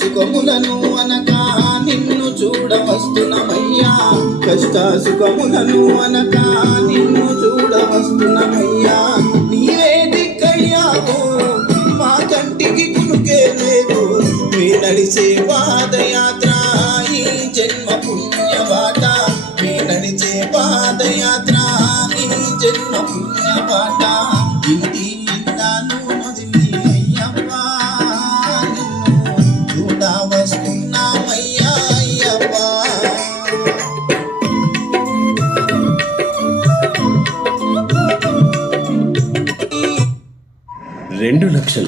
సుఖములను అనగా నిన్ను చూడ వస్తున్నమయ్యా, కష్ట సుఖములను అనగా నిన్ను చూడ వస్తున్నమయ్యా. నీవే దిక్కయ్యావు మా కంటికి కునుకే లేదు, మీ నడిచే పాదయాత్ర ఈ జన్మ పుణ్యబాట, మీ నడిచే పాదయాత్ర ఈ జన్మ పుణ్యబాట. ఇంటి ఇన్నాను మొదలి అయ్యప్ప నిన్ను చూడ వస్తున్నామయ్యా అయ్యప్ప. 2 లక్షలు